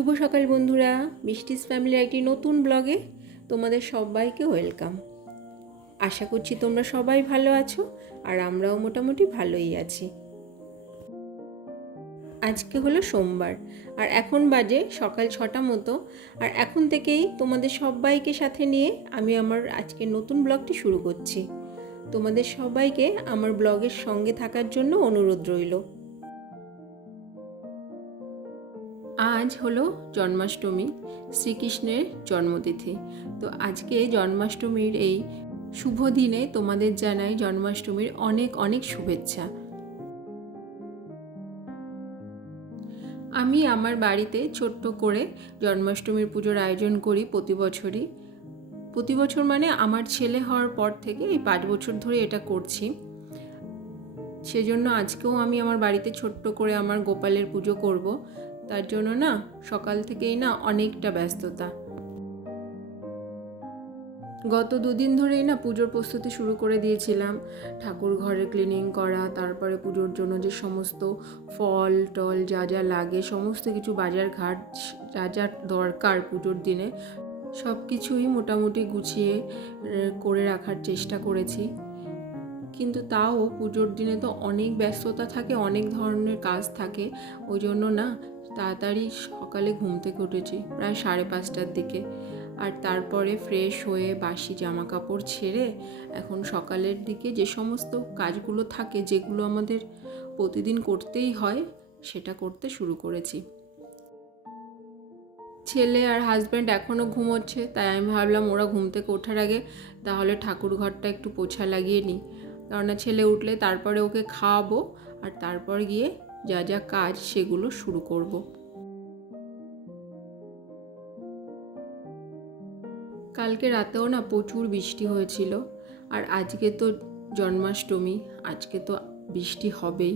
শুভ সকাল বন্ধুরা, মিষ্টিস ফ্যামিলির একটি নতুন ব্লগে তোমাদের সবাইকে ওয়েলকাম। আশা করছি তোমরা সবাই ভালো আছো আর আমরাও মোটামুটি ভালোই আছি। আজকে হলো সোমবার আর এখন বাজে সকাল 6টা মতো। আর এখন থেকেই তোমাদের সবাইকে সাথে নিয়ে আমি আমার আজকের নতুন ব্লগটি শুরু করছি। তোমাদের সবাইকে আমার ব্লগের সঙ্গে থাকার জন্য অনুরোধ রইল। আজ হলো জন্মাষ্টমী, শ্রীকৃষ্ণের জন্মতিথি। তো আজকে জন্মাষ্টমীর এই শুভ দিনে তোমাদের জানাই জন্মাষ্টমীর অনেক অনেক শুভেচ্ছা। আমি আমার বাড়িতে ছোট্ট করে জন্মাষ্টমীর পুজোর আয়োজন করি প্রতি বছর মানে আমার ছেলে হওয়ার পর থেকে এই 5 বছর ধরে এটা করছি। সেজন্য আজকেও আমি আমার বাড়িতে ছোট্ট করে আমার গোপালের পুজো করব। তার জন্য না সকাল থেকেই না অনেকটা ব্যস্ততা। গত 2 দিন ধরেই না পুজোর প্রস্তুতি শুরু করে দিয়েছিলাম। ঠাকুর ঘরে ক্লিনিং করা, তারপরে পুজোর জন্য যে সমস্ত ফল টল যা যা লাগে, সমস্ত কিছু বাজার ঘাট যা যা দরকার পুজোর দিনে সব কিছুই মোটামুটি গুছিয়ে করে রাখার চেষ্টা করেছি। কিন্তু তাও পুজোর দিনে তো অনেক ব্যস্ততা থাকে, অনেক ধরনের কাজ থাকে। ওই জন্য না তাড়াতাড়ি সকালে ঘুম থেকে উঠেছি প্রায় 5:30টার দিকে। আর তারপরে ফ্রেশ হয়ে বাসি জামা কাপড় ছেড়ে এখন সকালের দিকে যে সমস্ত কাজগুলো থাকে, যেগুলো আমাদের প্রতিদিন করতেই হয়, সেটা করতে শুরু করেছি। ছেলে আর হাজব্যান্ড এখনও ঘুমোচ্ছে, তাই আমি ভাবলাম ওরা ঘুম থেকে ওঠার আগে তাহলে ঠাকুর ঘরটা একটু পোছা লাগিয়ে নিই। কেননা ছেলে উঠলে তারপরে ওকে খাওয়াবো আর তারপর গিয়ে যা যা কাজ সেগুলো শুরু করব। কালকে রাতেও না প্রচুর বৃষ্টি হয়েছিল আর আজকে তো জন্মাষ্টমী, আজকে তো বৃষ্টি হবেই।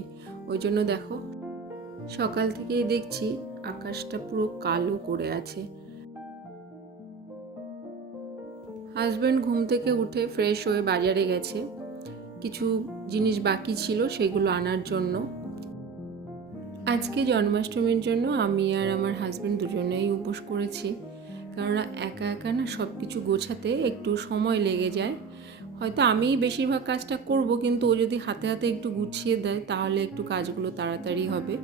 ওই জন্য দেখো সকাল থেকেই দেখছি আকাশটা পুরো কালো করে আছে। হাজব্যান্ড ঘুম থেকে উঠে ফ্রেশ হয়ে বাজারে গেছে, কিছু জিনিস বাকি ছিল সেগুলো আনার জন্য। আজকে জন্মাষ্টমীর জন্য আমি আর আমার হাজব্যান্ড দুজনেই উপোস করেছি। কেননা একা একা না সব কিছু গোছাতে একটু সময় লেগে যায়। হয়তো আমিই বেশিরভাগ কাজটা করব, কিন্তু ও যদি হাতে হাতে একটু গুছিয়ে দেয় তাহলে একটু কাজগুলো তাড়াতাড়ি হবে।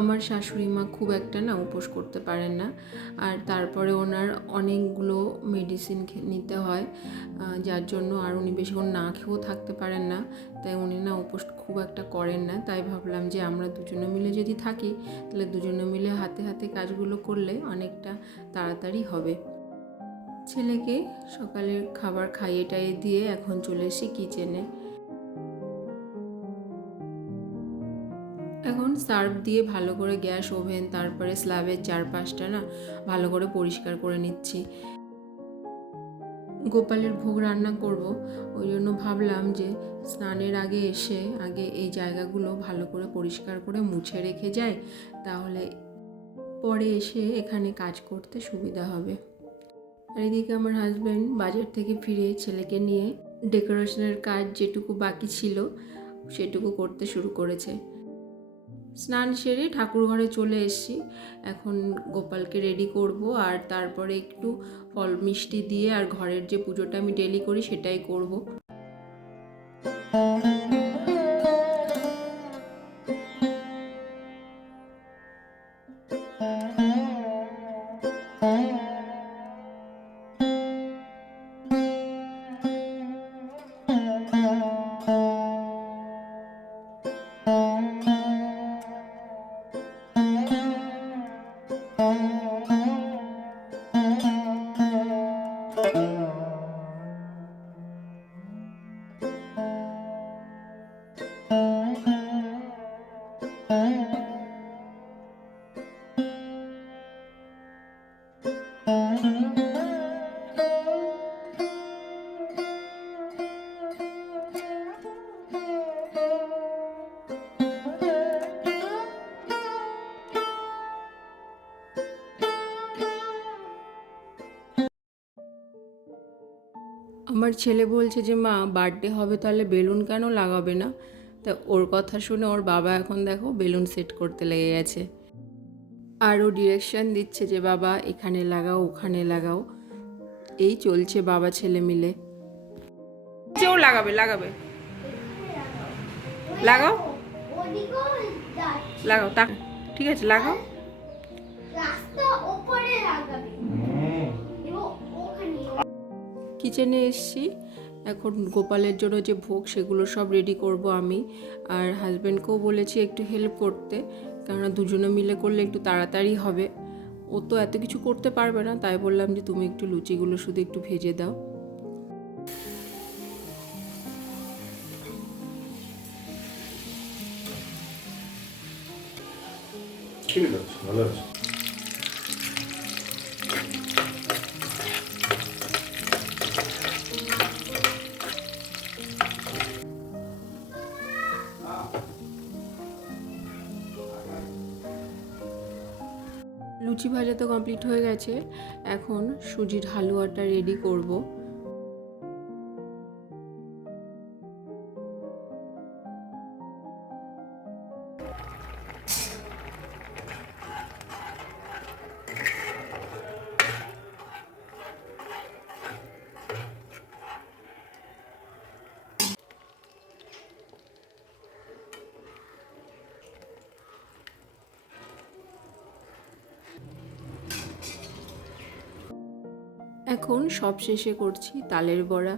আমার শাশুড়ি মা খুব একটা না উপোস করতে পারেন না, আর তারপরে ওনার অনেকগুলো মেডিসিন নিতে হয়, যার জন্য আর উনি বেশিক্ষণ না খেয়েও থাকতে পারেন না। তাই উনি না উপোস খুব একটা করেন না। তাই ভাবলাম যে আমরা দুজনে মিলে যদি থাকি তাহলে দুজনে মিলে হাতে হাতে কাজগুলো করলে অনেকটা তাড়াতাড়ি হবে। ছেলেকে সকালের খাবার খাইয়ে টাইয়ে দিয়ে এখন চলে এসেছি কিচেনে। এখন সার্ফ দিয়ে ভালো করে গ্যাস, ওভেন, তারপরে স্ল্যাবের চারপাশটা না ভালো করে পরিষ্কার করে নিচ্ছি। গোপালের ভোগ রান্না করব, ওই জন্য ভাবলাম যে স্নানের আগে এসে আগে এই জায়গাগুলো ভালো করে পরিষ্কার করে মুছে রেখে যায়, তাহলে পরে এসে এখানে কাজ করতে সুবিধা হবে। আর এদিকে আমার হাজব্যান্ড বাজার থেকে ফিরে ছেলেকে নিয়ে ডেকোরেশনের কাজ যেটুকু বাকি ছিল সেটুকু করতে শুরু করেছে। স্নান সেরে ঠাকুর ঘরে চলে এসেছি। এখন গোপালকে রেডি করব আর তারপরে একটু ফল মিষ্টি দিয়ে আর ঘরের যে পুজোটা আমি ডেলি করি সেটাই করব। আমার ছেলে বলছে যে মা বার্থডে হবে তাহলে বেলুন কেন লাগাবে না? তা ওর কথা শুনে ওর বাবা এখন দেখো বেলুন সেট করতে লেগে গেছে। আরও ডিরেকশন দিচ্ছে যে বাবা এখানে লাগাও ওখানে লাগাও। এই চলছে বাবা ছেলে মিলে। যেও লাগাবে লাগাবে লাগাও লাগাও তা ঠিক আছে লাগাও। কিচেনে এসছি, এখন গোপালের জন্য যে ভোগ সেগুলো সব রেডি করব আমি। আর হাজব্যান্ডকেও বলেছি একটু হেল্প করতে, কেননা দুজনে মিলে করলে একটু তাড়াতাড়ি হবে। ও তো এত কিছু করতে পারবে না, তাই বললাম যে তুমি একটু লুচিগুলো শুধু একটু ভেজে দাও। ঠিক আছে, ভালো আছে। লুচি ভাজা তো কমপ্লিট হয়ে গেছে, এখন সুজির হালুয়াটা রেডি করব। এখন সব শেষে করছি তালের বড়া।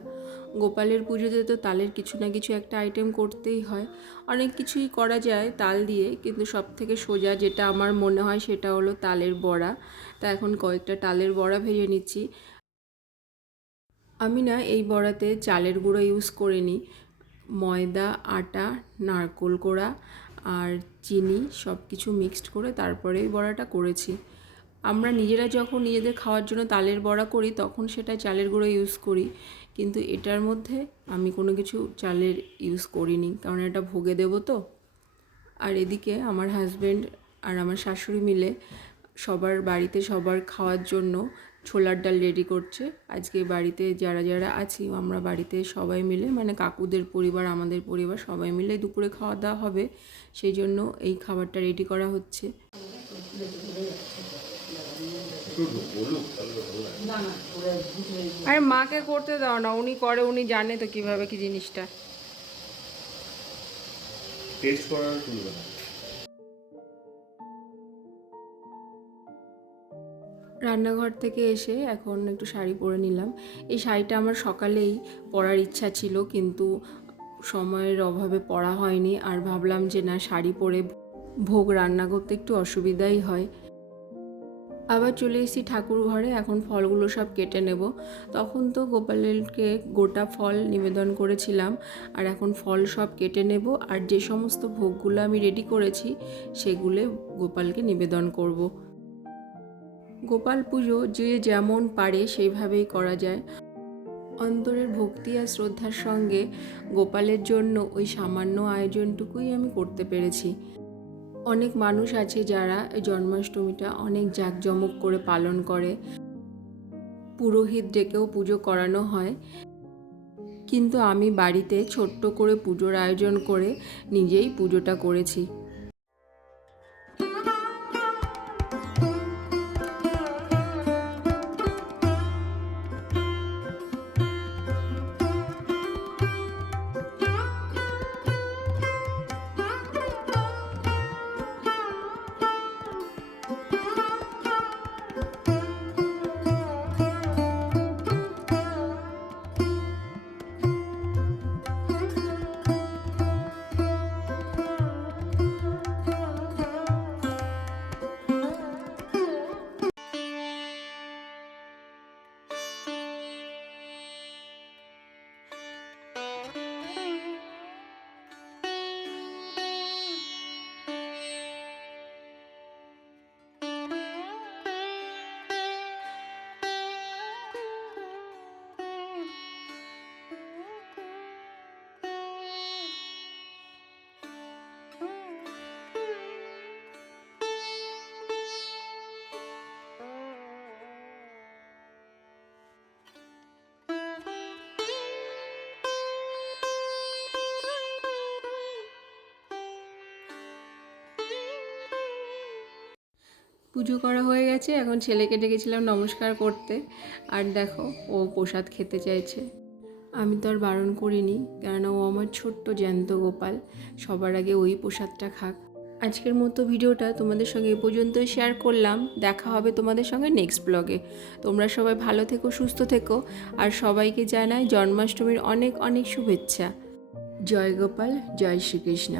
গোপালের পুজোতে তো তালের কিছু না কিছু একটা আইটেম করতেই হয়। অনেক কিছুই করা যায় তাল দিয়ে, কিন্তু সব থেকে সোজা যেটা আমার মনে হয় সেটা হলো তালের বড়া। তা এখন কয়েকটা তালের বড়া ভেজে নিচ্ছি। আমি না এই বড়াতে চালের গুঁড়ো ইউজ করিনি, ময়দা, আটা, নারকোল কোড়া আর চিনি সব কিছু মিক্সড করে তারপরে এই বড়াটা করেছি। আমরা নিজেরা যখন নিজেদের খাওয়ার জন্য তালের বড়া করি তখন সেটা চালের গুঁড়ো ইউজ করি, কিন্তু এটার মধ্যে আমি কোনো কিছু চালের ইউজ করিনি, কারণ এটা ভোগে দেবো তো। আর এদিকে আমার হাজব্যান্ড আর আমার শাশুড়ি মিলে সবার বাড়িতে সবার খাওয়ার জন্য ছোলার ডাল রেডি করছে। আজকে বাড়িতে যারা যারা আছি আমরা বাড়িতে সবাই মিলে, মানে কাকুদের পরিবার আমাদের পরিবার সবাই মিলে দুপুরে খাওয়া দাওয়া হবে, সেই জন্য এই খাবারটা রেডি করা হচ্ছে। আরে মাকে করতে দাও না, উনি করে, উনি জানে তো কিভাবে কি জিনিসটা। টেস্ট করার সুবিধা। রান্নাঘর থেকে এসে এখন একটু শাড়ি পরে নিলাম। এই শাড়িটা আমার সকালেই পরার ইচ্ছা ছিল, কিন্তু সময়ের অভাবে পরা হয়নি। আর ভাবলাম যে না, শাড়ি পরে ভোগ রান্না করতে একটু অসুবিধাই হয়। আবার চলে এসেছি ঠাকুর ঘরে, এখন ফলগুলো সব কেটে নেব। তখন তো গোপালকে গোটা ফল নিবেদন করেছিলাম, আর এখন ফল সব কেটে নেব। আর যে সমস্ত ভোগগুলো আমি রেডি করেছি সেগুলো গোপালকে নিবেদন করব। গোপাল পুজো যে যেমন পারে সেইভাবেই করা যায়। অন্তরের ভক্তি আর শ্রদ্ধার সঙ্গে গোপালের জন্য ওই সামান্য আয়োজনটুকুই আমি করতে পেরেছি। অনেক মানুষ আছে যারা জন্মাষ্টমীটা অনেক জাঁকজমক করে পালন করে, পুরোহিত ডেকেও পুজো করানো হয়, কিন্তু আমি বাড়িতে ছোট্ট করে পুজোর আয়োজন করে নিজেই পুজোটা করেছি। পুজো করা হয়ে গেছে, এখন ছেলেকে ডেকেছিলাম নমস্কার করতে, আর দেখো ও প্রসাদ খেতে চাইছে। আমি তো আর বারণ করিনি, কেননা ও আমার ছোট্ট জ্যান্ত গোপাল, সবার আগে ওই প্রসাদটা খাক। আজকের মতো ভিডিওটা তোমাদের সঙ্গে এ পর্যন্তই শেয়ার করলাম। দেখা হবে তোমাদের সঙ্গে নেক্সট ব্লগে। তোমরা সবাই ভালো থেকো, সুস্থ থেকো, আর সবাইকে জানাই জন্মাষ্টমীর অনেক অনেক শুভেচ্ছা। জয় গোপাল, জয় শ্রীকৃষ্ণ।